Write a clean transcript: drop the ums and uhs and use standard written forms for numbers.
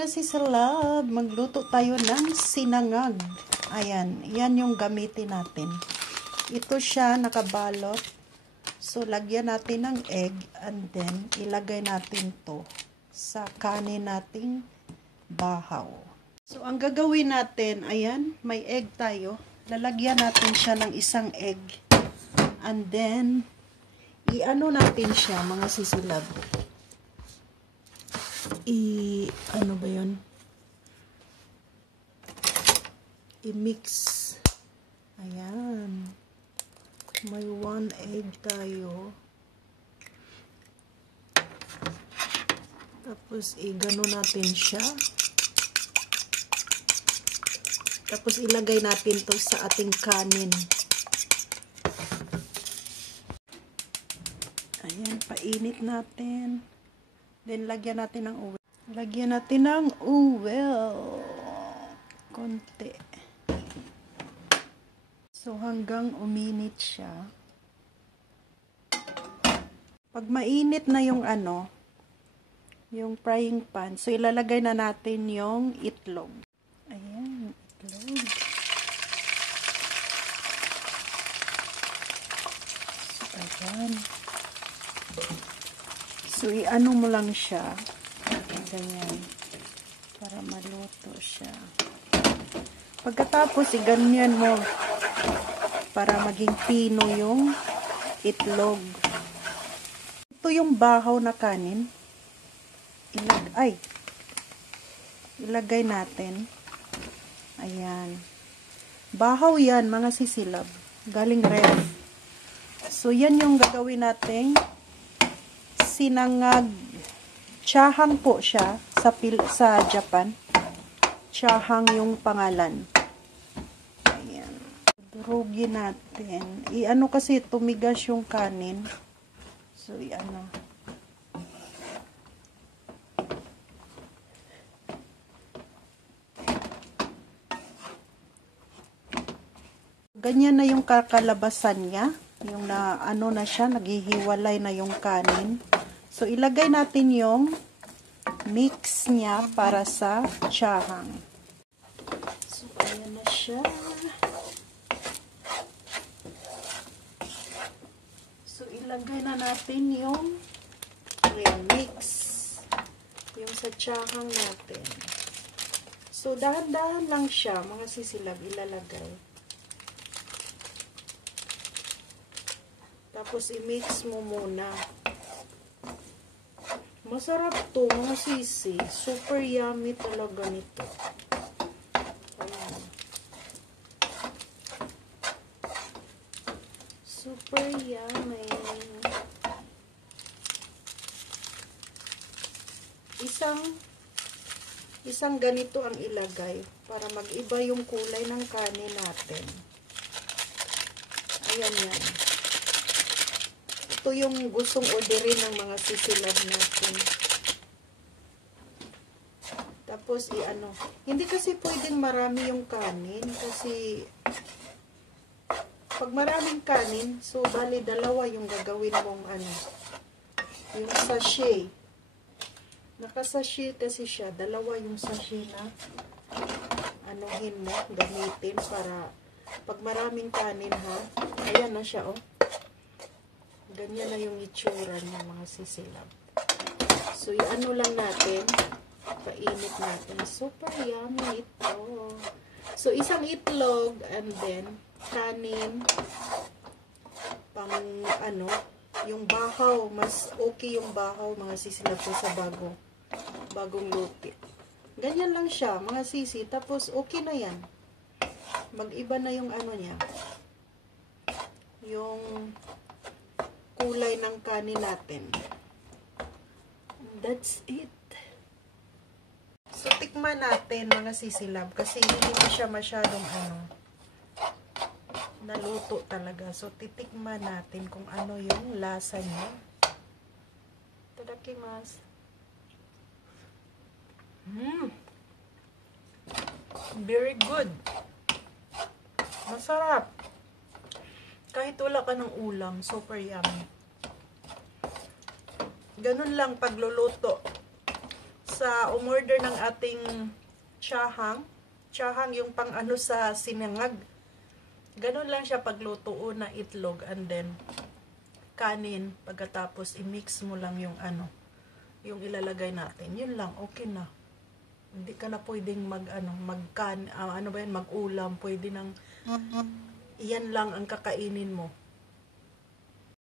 mga sisalab, magluto tayo ng sinangag. Ayan, yan yung gamitin natin. Ito siya, nakabalot. So, lagyan natin ng egg and then ilagay natin to sa kanin nating bahaw. So, ang gagawin natin, ayan, may egg tayo. Lalagyan natin siya ng isang egg. And then, i-ano natin siya, mga sisilab. Ano ba yun? I-mix. Ayan. May 1 egg tayo. Tapos, i-gano natin siya. Tapos, ilagay natin to sa ating kanin. Ayan, painit natin. Then, lagyan natin ng oil. Lagyan natin ng oil. Konti. So, hanggang uminit siya. Pag mainit na yung yung frying pan, so ilalagay na natin yung itlog. Ayan, itlog. So, ayan. So, i-ano mo lang siya. Ganyan. Para maluto siya. Pagkatapos, i-ganyan mo. Para maging pino yung itlog. Ito yung bahaw na kanin. Ilagay natin. Ayan. Bahaw yan, mga sisilab. Galing ref. So, yan yung gagawin natin. Sinangag. Chahang po siya sa Japan. Chahang yung pangalan. Ayan. Durugin natin. I-ano kasi tumigas yung kanin. So, i-ano. Ganyan na yung kakalabasan niya. Yung na siya, naghihiwalay na yung kanin. So, ilagay natin yung mix niya para sa chahang. So, ayan na siya. So, ilagay na natin yung mix. Yung sa chahang natin. So, dahan-dahan lang siya, mga sisilab, ilalagay. Tapos, i-mix mo muna. Masarap to, mga sisi. Super yummy talaga nito. Ayan. Super yummy. Isang ganito ang ilagay para mag-iba yung kulay ng kanin natin. Ayan yan. Ito yung gustong orderin ng mga sisilab natin. Tapos, i-ano. Hindi kasi pwedeng marami yung kanin. Kasi, pag maraming kanin, so, bali, dalawa yung gagawin mong yung sachet. Naka-sachet kasi siya. Dalawa yung sachet na gamitin para pag maraming kanin, ha. Ayan na siya, oh. Ganyan na yung itsura niya, mga sisilab. So, i-ano lang natin. Painit natin. Super yummy ito. So, isang itlog and then kanin. Yung bahaw. Mas okay yung bahaw, mga sisilab ko sa bagong luto. Ganyan lang siya, mga sisi. Tapos, okay na yan. Mag-iba na yung niya. Yung kulay ng kanin natin. That's it. So, tikman natin, mga sisilab. Kasi hindi pa siya masyadong naluto talaga. So, titikman natin kung ano yung lasa niya. Itadakimasu. Very good. Masarap. Kahit wala ka ng ulam, super yummy. Ganun lang pagluluto sa umorder ng ating chahang. Chahang yung pang ano sa sinangag. Ganun lang siya pagluto, una itlog and then kanin. Pagkatapos i-mix mo lang yung ano, yung ilalagay natin. Yun lang, okay na. Hindi ka na pwedeng mag-ulam, pwede nang iyan lang ang kakainin mo.